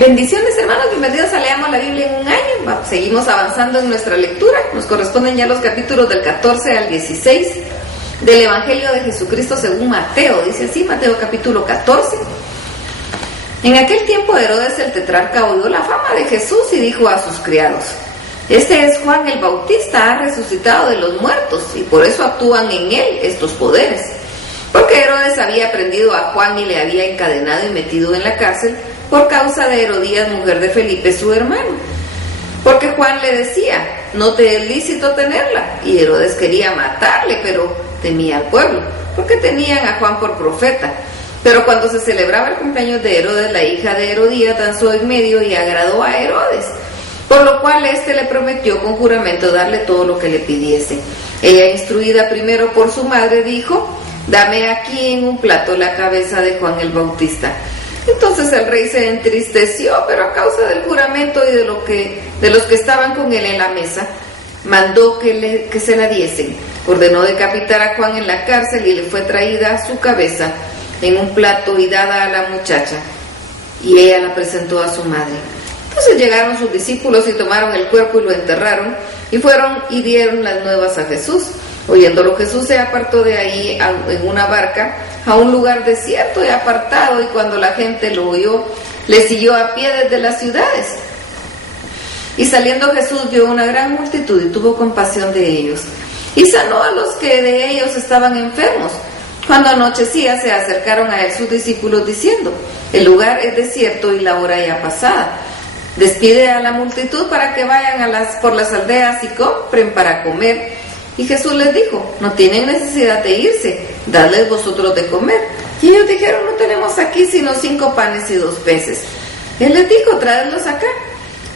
Bendiciones, hermanos, bienvenidos a Leamos la Biblia en un año. Seguimos avanzando en nuestra lectura. Nos corresponden ya los capítulos del 14 al 16 del Evangelio de Jesucristo según Mateo. Dice así, Mateo capítulo 14. En aquel tiempo Herodes el tetrarca oyó la fama de Jesús y dijo a sus criados: este es Juan el Bautista, ha resucitado de los muertos, y por eso actúan en él estos poderes. Porque Herodes había prendido a Juan y le había encadenado y metido en la cárcel por causa de Herodías, mujer de Felipe, su hermano. Porque Juan le decía: no te es lícito tenerla. Y Herodes quería matarle, pero temía al pueblo, porque tenían a Juan por profeta. Pero cuando se celebraba el cumpleaños de Herodes, la hija de Herodías danzó en medio y agradó a Herodes, por lo cual éste le prometió con juramento darle todo lo que le pidiese. Ella, instruida primero por su madre, dijo: dame aquí en un plato la cabeza de Juan el Bautista. Entonces el rey se entristeció, pero a causa del juramento y de los que estaban con él en la mesa, mandó que se la diesen. Ordenó decapitar a Juan en la cárcel y le fue traída su cabeza en un plato y dada a la muchacha, y ella la presentó a su madre. Entonces llegaron sus discípulos y tomaron el cuerpo y lo enterraron, y fueron y dieron las nuevas a Jesús. Oyéndolo, Jesús se apartó de ahí en una barca a un lugar desierto y apartado, y cuando la gente lo oyó, le siguió a pie desde las ciudades. Y saliendo Jesús vio una gran multitud y tuvo compasión de ellos, y sanó a los que de ellos estaban enfermos. Cuando anochecía, se acercaron a él sus discípulos diciendo: el lugar es desierto y la hora ya pasada. Despide a la multitud para que vayan por las aldeas y compren para comer. Y Jesús les dijo: no tienen necesidad de irse, dadles vosotros de comer. Y ellos dijeron: no tenemos aquí sino 5 panes y 2 peces. Él les dijo: traedlos acá.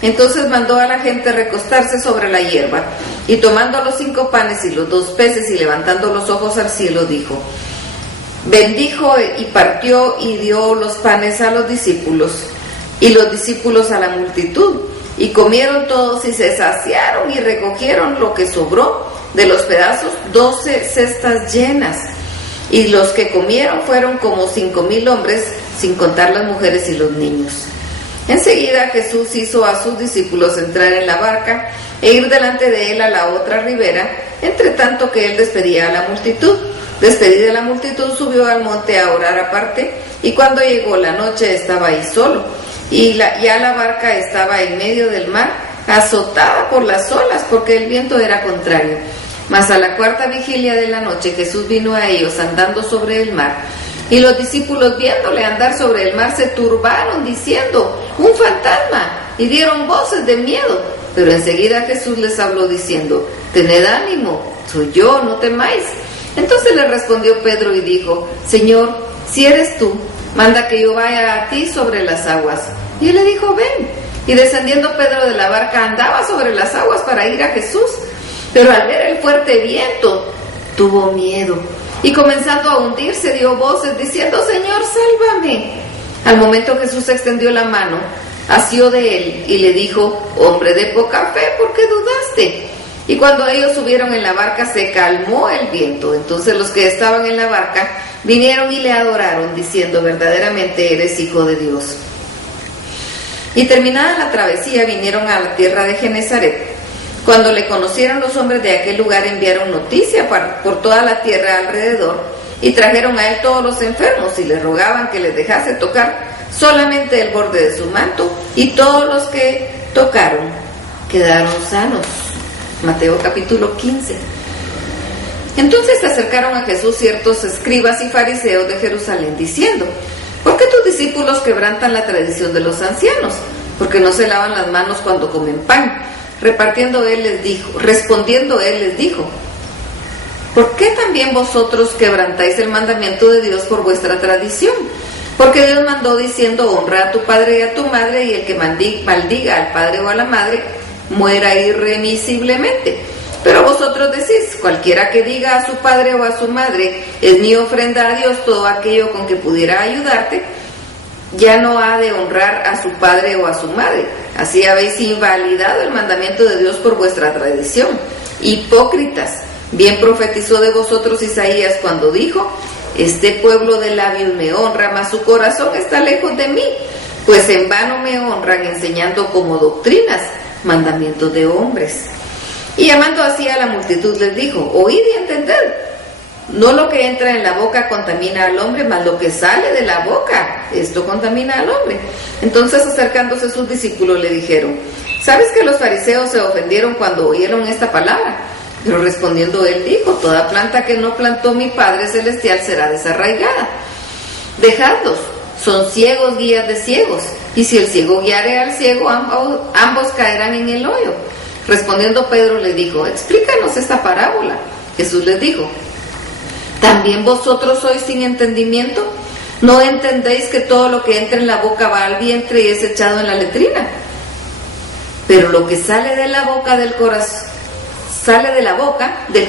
Entonces mandó a la gente recostarse sobre la hierba, y tomando los 5 panes y los 2 peces y levantando los ojos al cielo, dijo: bendijo y partió y dio los panes a los discípulos, y los discípulos a la multitud, y comieron todos y se saciaron, y recogieron lo que sobró de los pedazos, 12 cestas llenas. Y los que comieron fueron como 5,000 hombres, sin contar las mujeres y los niños. Enseguida Jesús hizo a sus discípulos entrar en la barca e ir delante de él a la otra ribera, entre tanto que él despedía a la multitud. Despedida la multitud, subió al monte a orar aparte, y cuando llegó la noche estaba ahí solo, y ya la barca estaba en medio del mar, azotada por las olas, porque el viento era contrario. Mas a la 4ª vigilia de la noche Jesús vino a ellos andando sobre el mar, y los discípulos, viéndole andar sobre el mar, se turbaron diciendo: un fantasma, y dieron voces de miedo. Pero enseguida Jesús les habló diciendo: tened ánimo, soy yo, no temáis. Entonces le respondió Pedro y dijo: Señor, si eres tú, manda que yo vaya a ti sobre las aguas. Y él le dijo: ven. Y descendiendo Pedro de la barca, andaba sobre las aguas para ir a Jesús. Pero al ver el fuerte viento, tuvo miedo, y comenzando a hundirse, dio voces diciendo: Señor, sálvame. Al momento Jesús extendió la mano, asió de él y le dijo: hombre de poca fe, ¿por qué dudaste? Y cuando ellos subieron en la barca, se calmó el viento. Entonces los que estaban en la barca vinieron y le adoraron, diciendo: verdaderamente eres Hijo de Dios. Y terminada la travesía, vinieron a la tierra de Genesaret. Cuando le conocieron, los hombres de aquel lugar enviaron noticia por toda la tierra alrededor, y trajeron a él todos los enfermos, y le rogaban que les dejase tocar solamente el borde de su manto, y todos los que tocaron quedaron sanos. Mateo capítulo 15. Entonces se acercaron a Jesús ciertos escribas y fariseos de Jerusalén, diciendo: ¿por qué tus discípulos quebrantan la tradición de los ancianos? Porque no se lavan las manos cuando comen pan. Respondiendo él les dijo: ¿por qué también vosotros quebrantáis el mandamiento de Dios por vuestra tradición? Porque Dios mandó diciendo: honra a tu padre y a tu madre, y el que maldiga al padre o a la madre muera irremisiblemente. Pero vosotros decís: cualquiera que diga a su padre o a su madre, es mi ofrenda a Dios, todo aquello con que pudiera ayudarte, ya no ha de honrar a su padre o a su madre. Así habéis invalidado el mandamiento de Dios por vuestra tradición. Hipócritas, bien profetizó de vosotros Isaías cuando dijo: este pueblo de labios me honra, mas su corazón está lejos de mí, pues en vano me honran enseñando como doctrinas mandamientos de hombres. Y llamando así a la multitud les dijo: oíd y entended, no lo que entra en la boca contamina al hombre, mas lo que sale de la boca, esto contamina al hombre. Entonces, acercándose sus discípulos le dijeron: ¿sabes que los fariseos se ofendieron cuando oyeron esta palabra? Pero respondiendo él dijo: toda planta que no plantó mi Padre Celestial será desarraigada. Dejadlos, son ciegos guías de ciegos, y si el ciego guiare al ciego, ambos caerán en el hoyo. Respondiendo Pedro le dijo: explícanos esta parábola. Jesús les dijo: ¿también vosotros sois sin entendimiento? ¿No entendéis que todo lo que entra en la boca va al vientre y es echado en la letrina? Pero lo que sale de la boca del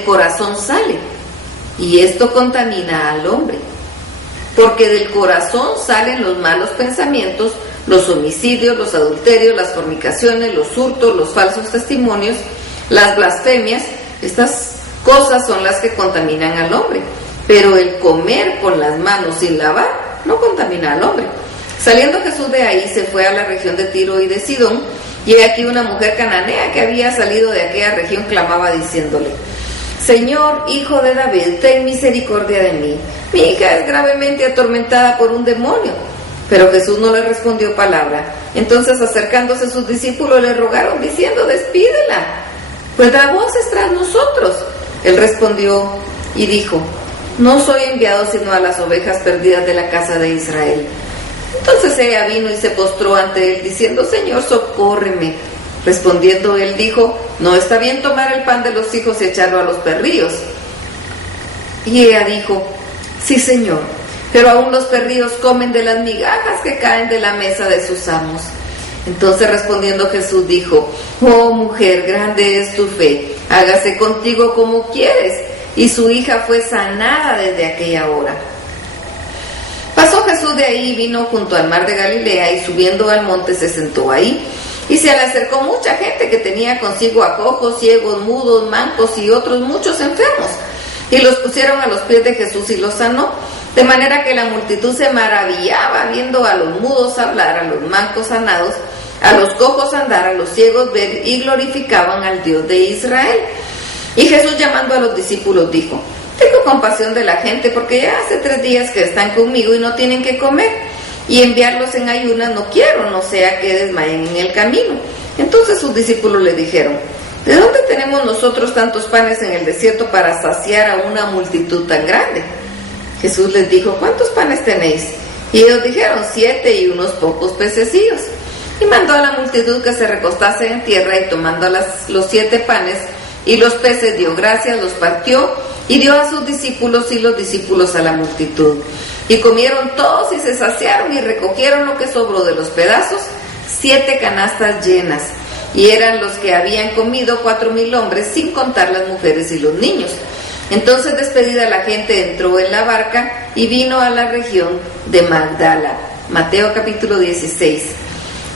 corazón sale, y esto contamina al hombre. Porque del corazón salen los malos pensamientos, los homicidios, los adulterios, las fornicaciones, los hurtos, los falsos testimonios, las blasfemias. Estas cosas son las que contaminan al hombre. Pero el comer con las manos sin lavar no contamina al hombre. Saliendo Jesús de ahí, se fue a la región de Tiro y de Sidón, y he aquí una mujer cananea que había salido de aquella región clamaba diciéndole: Señor, hijo de David, ten misericordia de mí. Mi hija es gravemente atormentada por un demonio. Pero Jesús no le respondió palabra. Entonces, acercándose sus discípulos, le rogaron diciendo: despídela, pues da voces tras nosotros. Él respondió y dijo: no soy enviado sino a las ovejas perdidas de la casa de Israel. Entonces ella vino y se postró ante él diciendo: Señor, socórreme. Respondiendo él dijo: no está bien tomar el pan de los hijos y echarlo a los perrillos. Y ella dijo: sí, Señor, pero aún los perrillos comen de las migajas que caen de la mesa de sus amos. Entonces respondiendo Jesús dijo: oh mujer, grande es tu fe, hágase contigo como quieres. Y su hija fue sanada desde aquella hora. Pasó Jesús de ahí y vino junto al mar de Galilea, y subiendo al monte se sentó ahí. Y se le acercó mucha gente que tenía consigo a cojos, ciegos, mudos, mancos y otros muchos enfermos. Y los pusieron a los pies de Jesús y los sanó. De manera que la multitud se maravillaba viendo a los mudos hablar, a los mancos sanados, a los cojos andar, a los ciegos ver, y glorificaban al Dios de Israel. Y Jesús, llamando a los discípulos, dijo: tengo compasión de la gente, porque ya hace 3 días que están conmigo y no tienen que comer, y enviarlos en ayunas no quiero, no sea que desmayen en el camino. Entonces sus discípulos le dijeron: ¿de dónde tenemos nosotros tantos panes en el desierto para saciar a una multitud tan grande? Jesús les dijo: ¿cuántos panes tenéis? Y ellos dijeron: 7 y unos pocos pececillos. Y mandó a la multitud que se recostase en tierra, y tomando los 7 panes y los peces, dio gracias, los partió y dio a sus discípulos, y los discípulos a la multitud. Y comieron todos y se saciaron, y recogieron lo que sobró de los pedazos, 7 canastas llenas. Y eran los que habían comido 4,000 hombres, sin contar las mujeres y los niños. Entonces, despedida la gente, entró en la barca y vino a la región de Magdala. Mateo capítulo 16.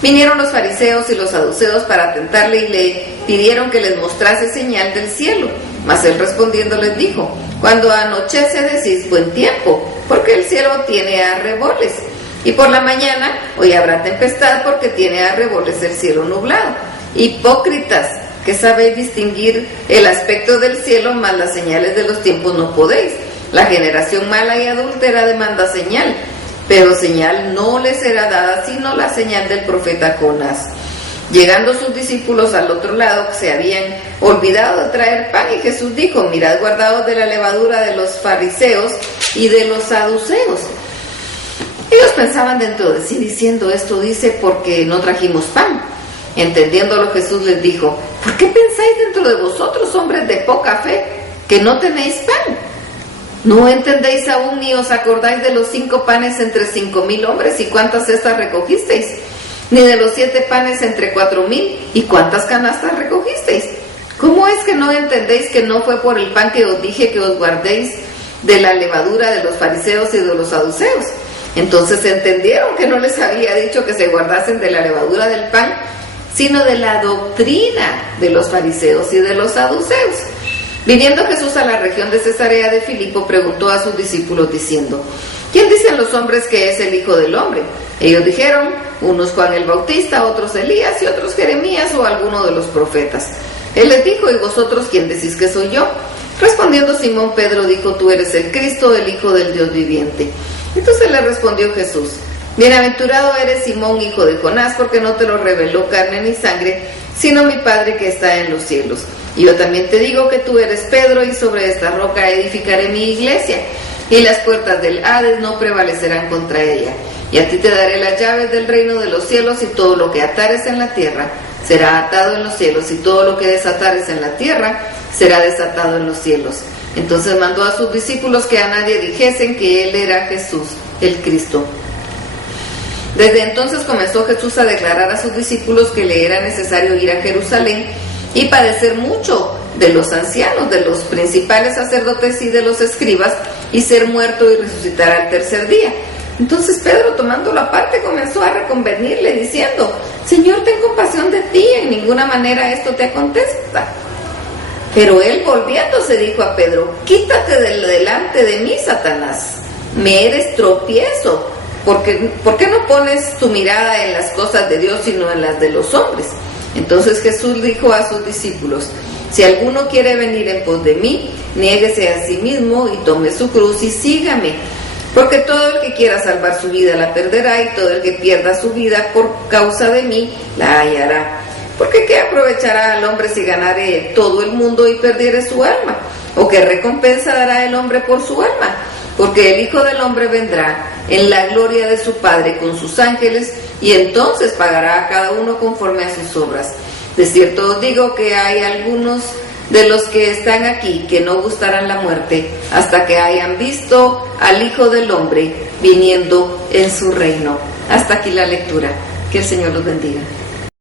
Vinieron los fariseos y los saduceos para tentarle, y le pidieron que les mostrase señal del cielo. Mas él respondiendo les dijo: cuando anochece decís buen tiempo, porque el cielo tiene arreboles. Y por la mañana hoy habrá tempestad, porque tiene arreboles el cielo nublado. Hipócritas, que sabéis distinguir el aspecto del cielo, mas las señales de los tiempos no podéis. La generación mala y adúltera demanda señal, pero señal no le será dada sino la señal del profeta Jonás. Llegando sus discípulos al otro lado, que se habían olvidado de traer pan, y Jesús dijo: mirad, guardaos de la levadura de los fariseos y de los saduceos. Ellos pensaban dentro de sí, diciendo: esto dice porque no trajimos pan. Entendiéndolo, Jesús les dijo: ¿por qué pensáis dentro de vosotros, hombres de poca fe, que no tenéis pan? ¿No entendéis aún ni os acordáis de los 5 panes entre 5,000 hombres y cuántas cestas recogisteis? Ni de los 7 panes entre 4,000 y cuántas canastas recogisteis. ¿Cómo es que no entendéis que no fue por el pan que os dije que os guardéis de la levadura de los fariseos y de los saduceos? Entonces entendieron que no les había dicho que se guardasen de la levadura del pan, sino de la doctrina de los fariseos y de los saduceos. Viniendo Jesús a la región de Cesarea de Filipo, preguntó a sus discípulos diciendo: ¿quién dicen los hombres que es el Hijo del Hombre? Ellos dijeron, unos Juan el Bautista, otros Elías y otros Jeremías o alguno de los profetas. Él les dijo, ¿y vosotros quién decís que soy yo? Respondiendo Simón Pedro dijo, tú eres el Cristo, el Hijo del Dios viviente. Entonces le respondió Jesús, bienaventurado eres Simón, hijo de Jonás, porque no te lo reveló carne ni sangre, sino mi Padre que está en los cielos. Y yo también te digo que tú eres Pedro, y sobre esta roca edificaré mi iglesia, y las puertas del Hades no prevalecerán contra ella. Y a ti te daré las llaves del reino de los cielos, y todo lo que atares en la tierra será atado en los cielos, y todo lo que desatares en la tierra será desatado en los cielos. Entonces mandó a sus discípulos que a nadie dijesen que él era Jesús, el Cristo. Desde entonces comenzó Jesús a declarar a sus discípulos que le era necesario ir a Jerusalén y padecer mucho de los ancianos, de los principales sacerdotes y de los escribas, y ser muerto y resucitar al tercer día. Entonces Pedro, tomándolo aparte, comenzó a reconvenirle diciendo, Señor, ten compasión de ti, en ninguna manera esto te acontezca. Pero él, volviéndose, dijo a Pedro, quítate delante de mí, Satanás, me eres tropiezo, porque ¿por qué no pones tu mirada en las cosas de Dios sino en las de los hombres? Entonces Jesús dijo a sus discípulos, si alguno quiere venir en pos de mí, niéguese a sí mismo y tome su cruz y sígame. Porque todo el que quiera salvar su vida la perderá, y todo el que pierda su vida por causa de mí la hallará. Porque ¿qué aprovechará al hombre si ganare todo el mundo y perdiere su alma? ¿O qué recompensa dará el hombre por su alma? Porque el Hijo del Hombre vendrá en la gloria de su Padre con sus ángeles, y entonces pagará a cada uno conforme a sus obras. De cierto os digo que hay algunos de los que están aquí que no gustarán la muerte hasta que hayan visto al Hijo del Hombre viniendo en su reino. Hasta aquí la lectura. Que el Señor los bendiga.